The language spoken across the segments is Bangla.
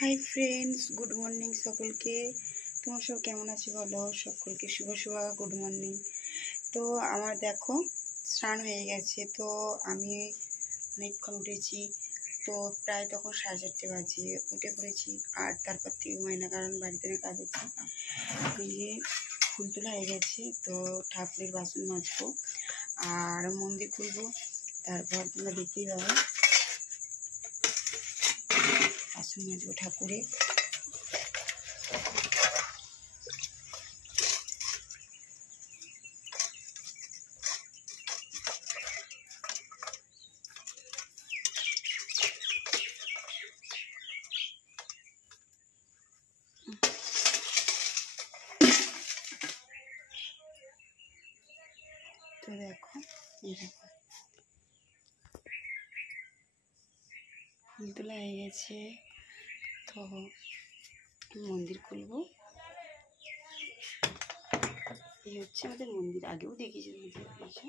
হাই ফ্রেন্ডস, গুড মর্নিং সকলকে। তোমার সব কেমন আছে বলো? সকলকে শুভ শুভ গুড মর্নিং। তো আমার দেখো স্নান হয়ে গেছে। তো আমি অনেকক্ষণ উঠেছি। তো প্রায় তখন 4:30 বাজে উঠে পড়েছি। আর তারপর থেকে ঘুমাই না, কারণ বাড়িতে কাজ আছে। দিয়ে ফুল তোলা হয়ে গেছে। তো ঠাকুরের বাসন মাজবো আর মন্দির খুলবো। তারপর তোমরা দেখতেই পাবে বাসন মাজবো ঠাকুরের। তো দেখো ফুল তোলা হয়ে গেছে। তো মন্দির খুলবো। এই হচ্ছে আমাদের মন্দির। আগেও দেখেছি ঠিক আছে।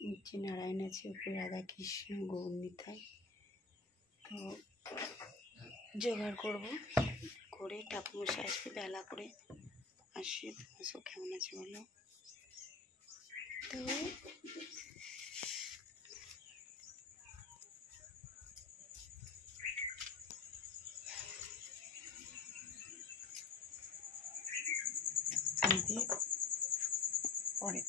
নিচে নারায়ণ আছে, উপরে রাধা কৃষ্ণ গৌর নিতাই। তো জোগাড় করবো করে ঠাকুরমশাই আসবে, বেলা করে আসবে। তোমার সব কেমন আছে বলো? তো আমাদের পরে